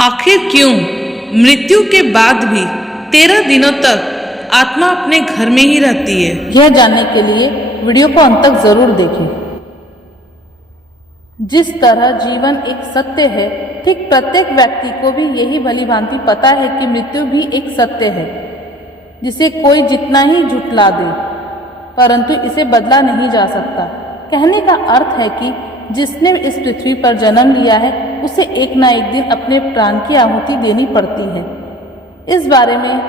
आखिर क्यों मृत्यु के बाद भी 13 दिनों तक आत्मा अपने घर में ही रहती है? यह जानने के लिए वीडियो को अंत तक जरूर देखें। जिस तरह जीवन एक सत्य है, ठीक प्रत्येक व्यक्ति को भी यही भली भांति पता है कि मृत्यु भी एक सत्य है, जिसे कोई जितना ही झुठला दे, परंतु इसे बदला नहीं जा सकता। कहने का अर्थ है कि जिसने इस पृथ्वी पर जन्म लिया है, उसे एक ना एक दिन अपने प्राण की आहुति देनी पड़ती है। इस बारे में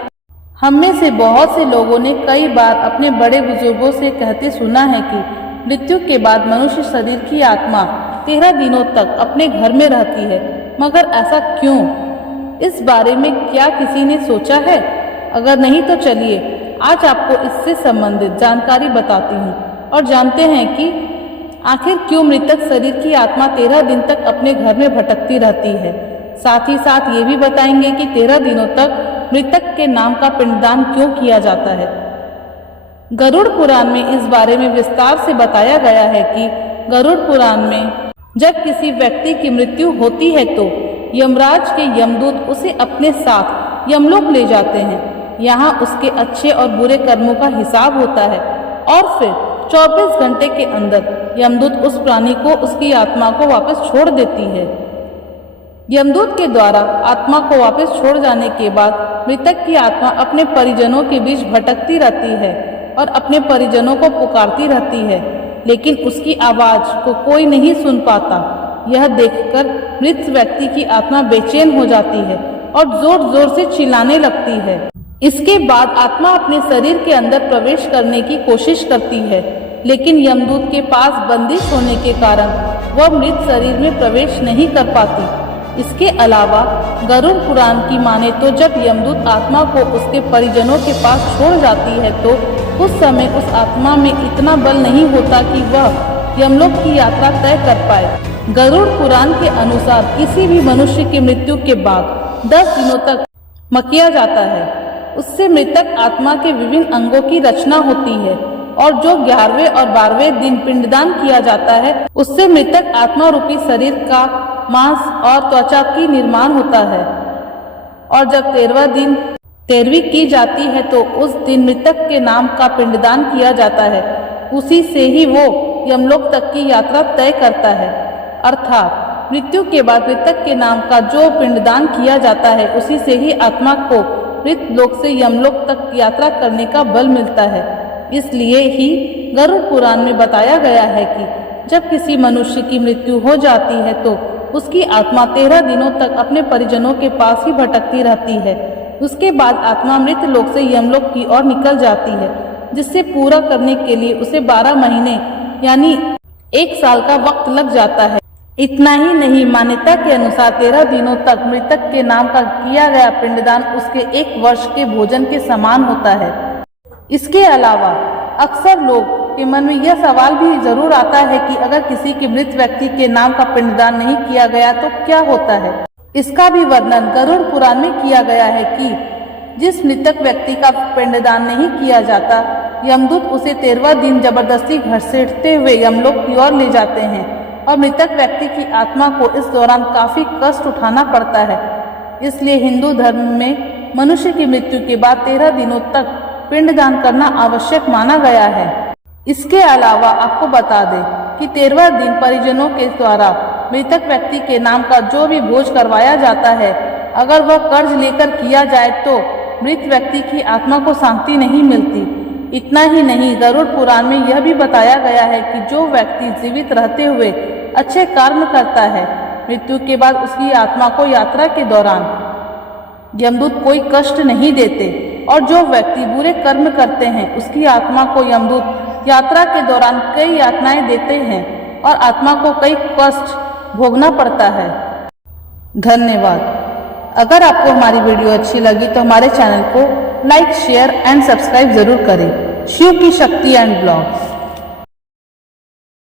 हम में से बहुत से लोगों ने कई बार अपने बड़े बुजुर्गों से कहते सुना है कि मृत्यु के बाद मनुष्य शरीर की आत्मा 13 दिनों तक अपने घर में रहती है। मगर ऐसा क्यों? इस बारे में क्या किसी ने सोचा है? अगर नहीं तो चलिए आज आपको इससे संबंधित जानकारी बताती हूँ और जानते हैं कि आखिर क्यों मृतक शरीर की आत्मा 13 दिन तक अपने घर में भटकती रहती है। साथ ही साथ ये भी बताएंगे कि 13 दिनों तक मृतक के नाम का पिंडदान क्यों किया जाता है। गरुड़ पुराण में इस बारे में विस्तार से बताया गया है कि गरुड़ पुराण में जब किसी व्यक्ति की मृत्यु होती है तो यमराज के यमदूत उसे अपने साथ यमलोक ले जाते हैं। यहाँ उसके अच्छे और बुरे कर्मों का हिसाब होता है और फिर 24 घंटे के अंदर यमदूत उस प्राणी को उसकी आत्मा को वापस छोड़ देती है। यमदूत के द्वारा आत्मा को वापस छोड़ जाने के बाद मृतक की आत्मा अपने परिजनों के बीच भटकती रहती है और अपने परिजनों को पुकारती रहती है, लेकिन उसकी आवाज को कोई नहीं सुन पाता। यह देखकर मृत व्यक्ति की आत्मा बेचैन हो जाती है और जोर जोर से चिल्लाने लगती है। इसके बाद आत्मा अपने शरीर के अंदर प्रवेश करने की कोशिश करती है, लेकिन यमदूत के पास बंदिश होने के कारण वह मृत शरीर में प्रवेश नहीं कर पाती। इसके अलावा गरुड़ पुराण की माने तो जब यमदूत आत्मा को उसके परिजनों के पास छोड़ जाती है तो उस समय उस आत्मा में इतना बल नहीं होता कि वह यमलोक की यात्रा तय कर पाए। गरुड़ पुराण के अनुसार किसी भी मनुष्य की मृत्यु के बाद 10 दिनों तक मकिया जाता है। उससे मृतक आत्मा के विभिन्न अंगों की रचना होती है और जो 11वें और 12वें दिन पिंडदान किया जाता है, उससे मृतक आत्मा रूपी शरीर का मांस और त्वचा की निर्माण होता है। और जब 13वीं की जाती है तो उस दिन मृतक के नाम का पिंडदान किया जाता है। उसी से ही वो यमलोक तक की यात्रा तय करता है। अर्थात मृत्यु के बाद मृतक के नाम का जो पिंडदान किया जाता है, उसी से ही आत्मा को मृत लोक से यमलोक तक यात्रा करने का बल मिलता है। इसलिए ही गरुड़ पुराण में बताया गया है कि जब किसी मनुष्य की मृत्यु हो जाती है तो उसकी आत्मा 13 दिनों तक अपने परिजनों के पास ही भटकती रहती है। उसके बाद आत्मा मृत लोक से यमलोक की ओर निकल जाती है, जिससे पूरा करने के लिए उसे 12 महीने यानी 1 साल का वक्त लग जाता है। इतना ही नहीं, मान्यता के अनुसार 13 दिनों तक मृतक के नाम का किया गया पिंडदान उसके 1 वर्ष के भोजन के समान होता है। इसके अलावा अक्सर लोग के मन में यह सवाल भी जरूर आता है कि अगर किसी के मृत व्यक्ति के नाम का पिंडदान नहीं किया गया तो क्या होता है। इसका भी वर्णन गरुड़ पुराण में किया गया है कि जिस मृतक व्यक्ति का पिंडदान नहीं किया जाता, यमदूत उसे 13वां दिन जबरदस्ती घसीटते हुए यमलोक की ओर ले जाते हैं और मृतक व्यक्ति की आत्मा को इस दौरान काफी कष्ट उठाना पड़ता है। इसलिए हिंदू धर्म में मनुष्य की मृत्यु के बाद 13 दिनों तक पिंडदान करना आवश्यक माना गया है। इसके अलावा आपको बता दें कि 13वां दिन परिजनों के द्वारा मृतक व्यक्ति के नाम का जो भी भोज करवाया जाता है, अगर वह कर्ज लेकर किया जाए तो मृत व्यक्ति की आत्मा को शांति नहीं मिलती। इतना ही नहीं, गरुड़ पुराण में यह भी बताया गया है कि जो व्यक्ति जीवित रहते हुए अच्छे कर्म करता है, मृत्यु के बाद उसकी आत्मा को यात्रा के दौरान यमदूत कोई कष्ट नहीं देते, और जो व्यक्ति बुरे कर्म करते हैं उसकी आत्मा को यमदूत यात्रा के दौरान कई यातनाएं देते हैं और आत्मा को कई कष्ट भोगना पड़ता है। धन्यवाद। अगर आपको हमारी वीडियो अच्छी लगी तो हमारे चैनल को लाइक, शेयर एंड सब्सक्राइब जरूर करें। शिव की शक्ति एंड ब्लॉग्स।